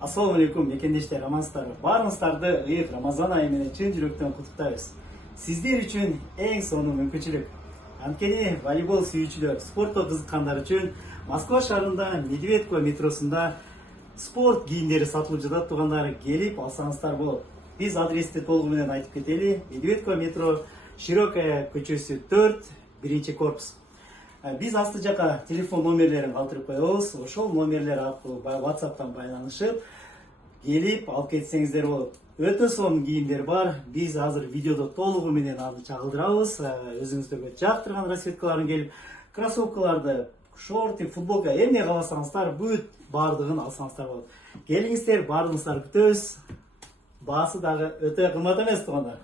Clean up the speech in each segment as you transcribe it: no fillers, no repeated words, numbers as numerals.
Assalamu alaikum мекендештер, амансыздарбы? Баарыңыздарды ыйык Рамазан айы менен чын жүрөктөн куттуктайбыз. Сиздер үчүн эң сонун мүмкүнчүлүк. Анткени волейбол сүйүүчүлөр, спортко кызыккандар үчүн Москва шаарында Медведково метросунда спорт кийимдери сатылып жатат. Туугандар, келип алсаңыздар болот. Биз адрести толугу менен айтып кетели. Медведково метро Широкая көчөсү 4, 1-корпус. Биз асты жака телефон номерлерин калтырып коебуз. Ошол номерлер аркылуу WhatsApp'тан байланышып, келип алып кетсеңиздер болот. Өтө сонун кийимдер бар. Биз азыр видеодо толугу менен аны чагылдырабыз. Өзүңүздөргө жактырган расцветкаларын келип, кроссовкаларды, шорты, футболка, эмне кааласаңыздар, бүт баардыгын алсаңыздар болот. Келиңиздер, баардыгыңыздарды күтөбүз. Баасы дагы өтө кымбат эмес, туугандар.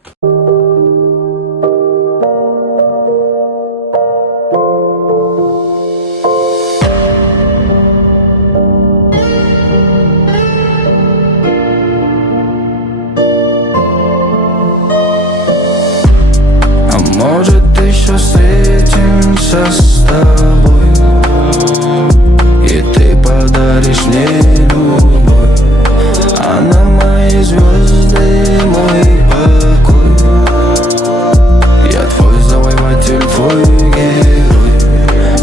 Может, еще встретимся с тобой, и ты подаришь мне любовь, а на мои звезды мой покой. Я твой завоеватель, твой герой.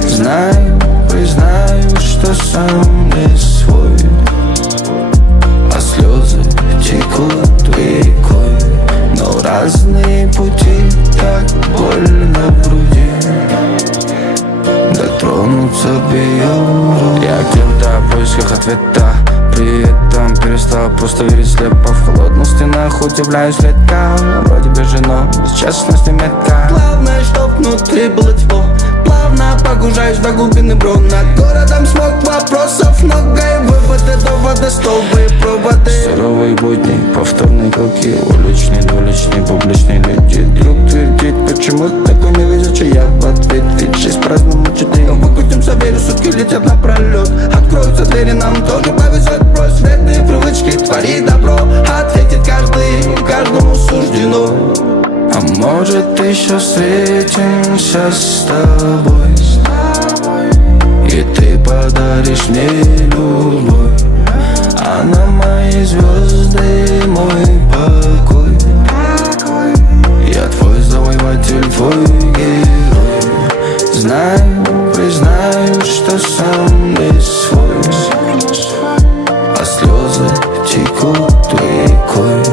Знаю, признаю, что сам не свой, а слезы текут рекой. Но разные пути, так больно в груди, дотронуться до ее рук. Я где-то в поисках ответа, при этом перестал просто верить слепо. В холодных стенах удивляюсь редко, вроде бы жена, без честности метка. Главное, чтоб внутри было тепло. Плавно погружаюсь до глубины брод. Над городом смог, вопросов много, и выводы, доводы, столбы и проводы. Суровые будни, повторные колки, уличные, двуличные, публичные люди. Друг твердит, почему такой невезучий, я в ответ, ведь жизнь праздному чудей. Выкрутимся, верю, сутки летят напролет. Откроются двери, нам тоже повезет. Брось вредные привычки, твори добро. Ответит каждый, каждому суждено. А может, еще встретимся с тобой, и ты подаришь мне любовь, а на мои звезды мой покой. Я твой завоеватель, твой герой. Знаю, признаю, что сам не свой, а слезы текут рекой.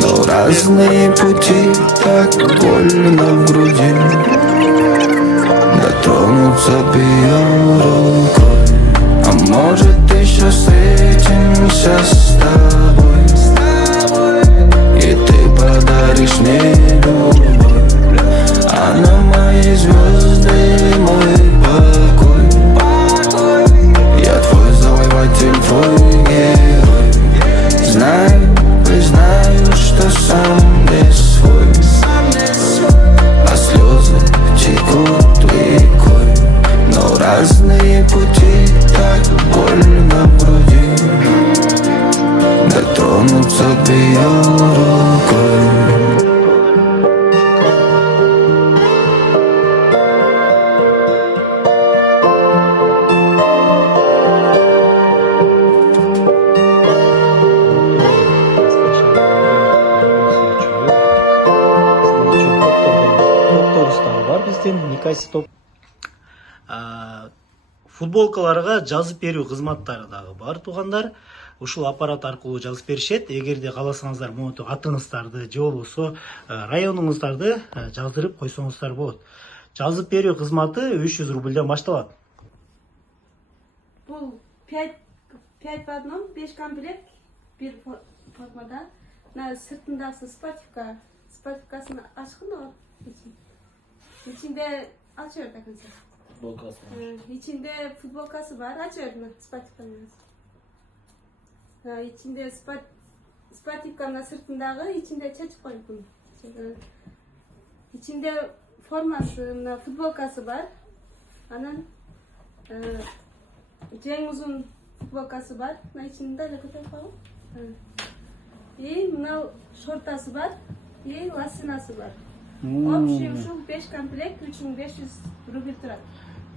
Но разные пути, так больно в груди, дотронуться до ее рукой. А может, еще встретимся с тобой, и ты подаришь мне любовь, а на мои звезды мой покой. Я твой завоеватель, твой герой. Знаю, признаю, что сам не свой, а слезы текут рекой. Но разные пути, так больно в груди, дотронуться до ее рукой. Никайсы топ. Футболкаларга жазып берүү кызматтары дагы бар, туугандар. Ушул аппарат аркылуу жазып беришет. Эгерде кааласаңыздар, монту атыңыздарды же болбосо районуңуздарды жаздырып койсоңуздар болот. Жазып берүү кызматы 300 рубльден башталат. Бул 5 в одном, 5 комплект, бир формада. На сыртындагы спативка, спативкасын ачкын. İçinde açıyor takınca. Футболкасы бар. İçinde futbolkası var. Açıyor spatifkanın. İçinde spatifkanın sırtındağı içinde çeçip koydum. İçinde forması, futbolkası var. Anın en uzun futbolkası var. İçinde de kutu falan. Bunun şortası var. Lastinası var. Общий ушул 5 комплект 3500 рубль турат.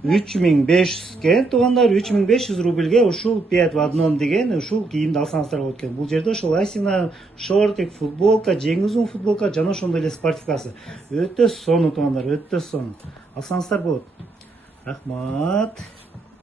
3500ке туугандар 3500 рубльге ушул 5 в одном деген ушул кийимди алсаңыздар болот экен. Бул жерде ошол асина, шортик, футболка, жең узун футболка жана ошондой эле спортивкасы. Өтө сонун туугандар, өтө сонун. Алсаңыздар болот. Рахмат.